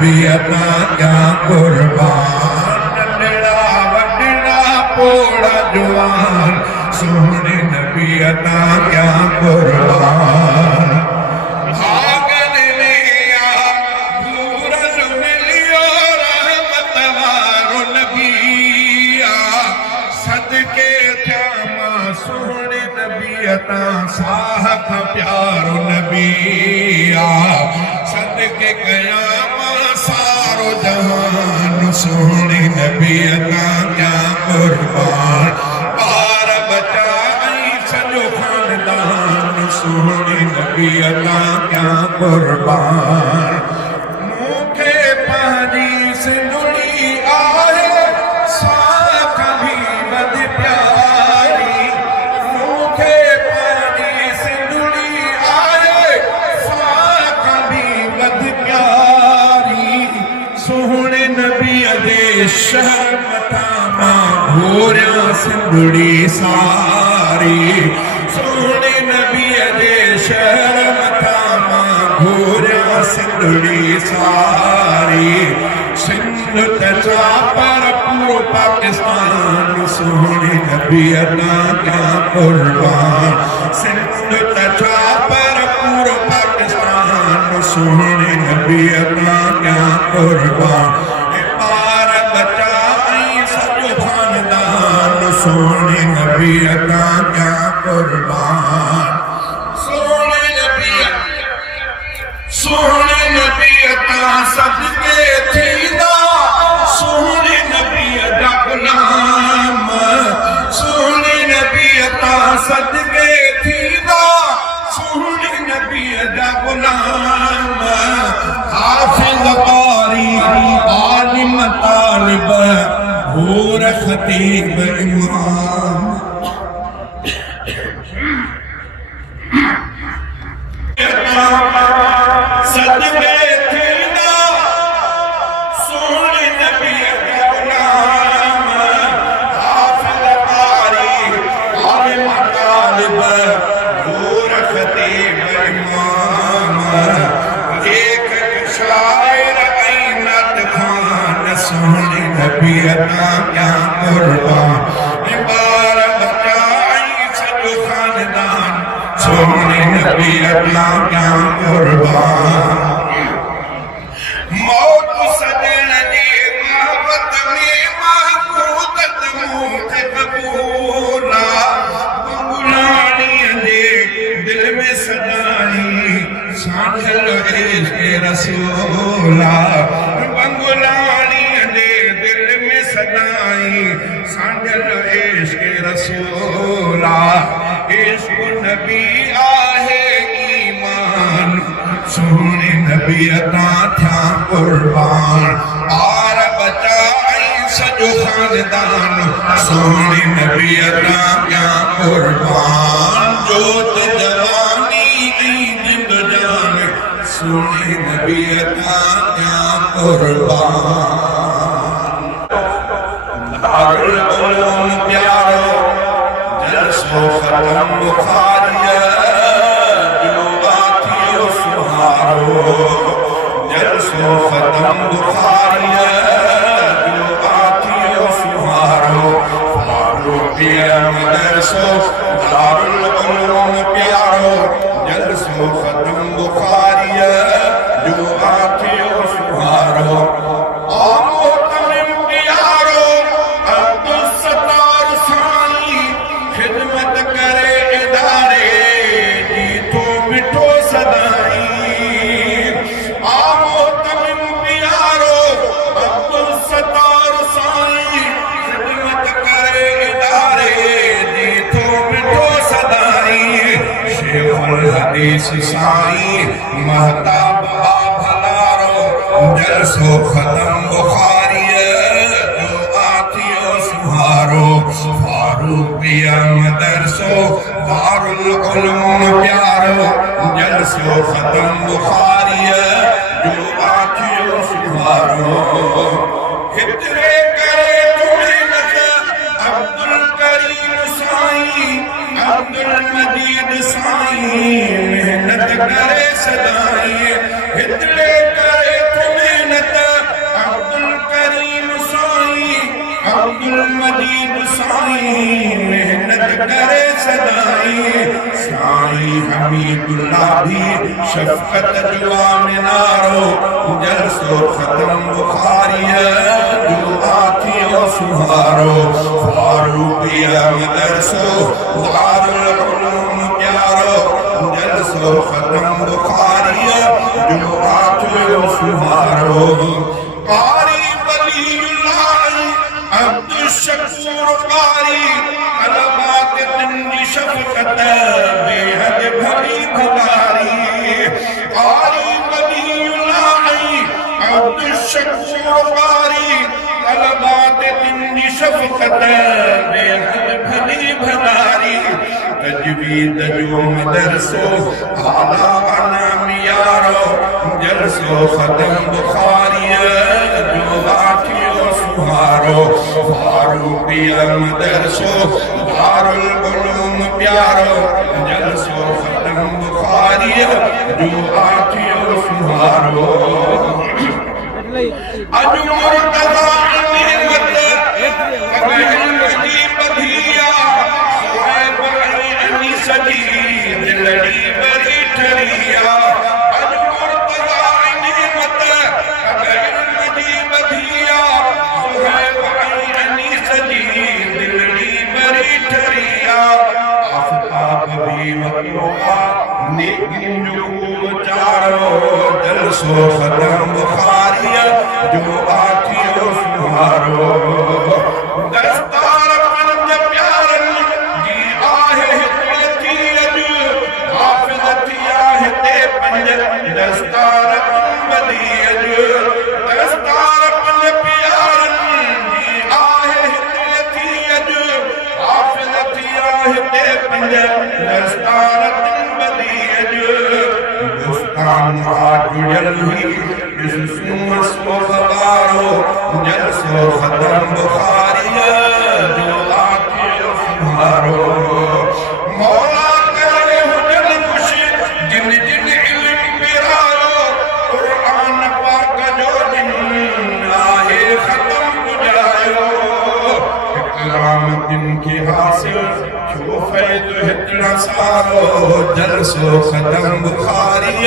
नबी अता क्या कुर्बान नंढड़ा वॾड़ा पोड़ा जवान सोहणे नबी अता क्या कुर्बान भागन में आ पूरन मिलियो रहमत वारो नबी आ सदके थिया मां सोहणे नबी अता साहब प्यारो नबी आ सदके कया सारो जहान सोहणे नबी अता क्या कुर्बान बार बचा सॼो खानदान सोहणे नबी अता क्या कुर्बान मूंखे पंहिंजी सिंधुड़ी आहे साख बि वध प्यारी मूंखे पंहिंजी सिंधुड़ी आहे साख बि वध प्यारी सोहणे नबीअ जे शहर मथां मां घोरियां सिंधुड़ी सारी सोहणे नबीअ जे शहर मथां मां घोरियां सिंधुड़ी सारी सिंध त छा पर पूरो पाकिस्तान सोहणे नबीअ अता क्या कुर्बान सिंध त छा पर पूरो पाकिस्तान सोहणे नबीअ अता क्या कुर्बान बार बचा सॼो खानदान सोहणे नबीअ अता क्या कुर्बान सोहणे नबीअ अता सदके थींदा सोहणे नबीअ जा गुलाम सोहणे नबीअ अता सदके थींदा सोहणे नबीअ जा गुलाम हाफिज़ कारी आलिम तालिब घोर खतीब इमाम सदके थींदा सोहणे नबीअ जा गुलाम हाफिज़ कारी आलिम तालिब घोर खतीब इमाम सोहणे नबीअ अता क्या कुर्बान बार बचाई सॼो खानदान सोहणे नबीअ अता क्या कुर्बान मौत सजण जी मोहब्बत में महमूदत मूंखे क़बूल आ बंगुलाणीअ जे दिल में सदाई साठल इश्क़ रसूल आ बंगुलाणीअ जे दिल में सदाई साठल इश्क़ रसूल आ इश्क़ नबी आहे ईमान सोहणे नबी अता थिया कुर्बान ॿार बचाई सॼो खानदान सोहणे नबी अता क्या कुर्बान जोत जवानी जिंद जान सोहणे नबी अता क्या कुर्बान दारुल उलूम प्यारो जलसो खत्म बुखारिया जो आथियो सुहारो जलसो खत्म बुखारिया जो आथियो सुहारो फारूकिया मदरसो दारुल उलूम प्यारो जलसो खत्म बुखारिया जो आथियो सुहारो खिदमत करे इदारे साई महताब भलारो जलसो खत्म बुखारी जो आथियो सुहारो फारूक पिया मदरसो दारुल उलूम प्यारो जलसो खत्म बुखारी जो आथियो सुहारो हितरे करे तुम्हें नज़र अब्दुल करीम साई अब्दुल मजीद साई मेहनत करे सदाई हितरे करे तुम्हें नज़र अब्दुल करीम साई अब्दुल मजीद साई मेहनत करे सदाई साई हमीदुल्लाह भी शफकत दुआ मिनारो जलसो खत्म बुखारी जो आथियो सुहारो फारूकिया मदरसो दारुल उलूम प्यारो जलसो खत्म बुखारी जो आथियो सुहारो कारी वलीउल्लाह अब्दुल शकूर कारी अलबात तिन्नी शफकत बेहद भली भगारी कारी वलीउल्लाह अब्दुल शकूर कारी अलबात तिन्नी शफकत बेहद भली भगारी तजवीद जो मदरसो आला अनामियारो जलसो खत्म बुखारी जो आथियो सुहारो फारूकिया मदरसो दारुल उलूम प्यारो जलसो खत्म बुखारी जो आथियो सुहारो अज मुर्तज़ा नेमत अगली बधिया सुहैब अनी सजी दिलड़ी बड़ी ठरिया अज मुर्तज़ा नेमत अगली बधिया सुहैब अनी सजी दिलड़ी बड़ी ठरिया आफताब भी वक़्वा नेकी जो चारो जलसो खत्म बुखारी जो आथियो सुहारो दस्तार पंज प्यारन जी आहे हिते अज हाफ़िज़ आहे ते पंज दस्तार बदी अज दस्तार पंज प्यारन जी आहे हिते अज हाफ़िज़ आहे ते पंज दस्तार बदी अज गुस्तान जुड़ल हुई इसको ख़बारो जलसो खत्म बुखारी जो आथियो सुहारो मौला करे हुजन खुश जिन जिन इल्म पिरायो कुरान पाक जो जिन आहे खत्म बुझायो इकराम जिन के हासिल छो फैद हितना सारो जलसो खत्म बुखारी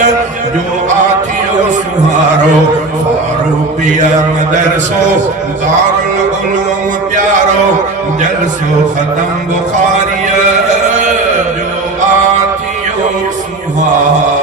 जो आथियो सुहारो फारूकिया मदरसो दारुल उलूम प्यारो जलसो खत्म बुखारी जो आथियो सुहारो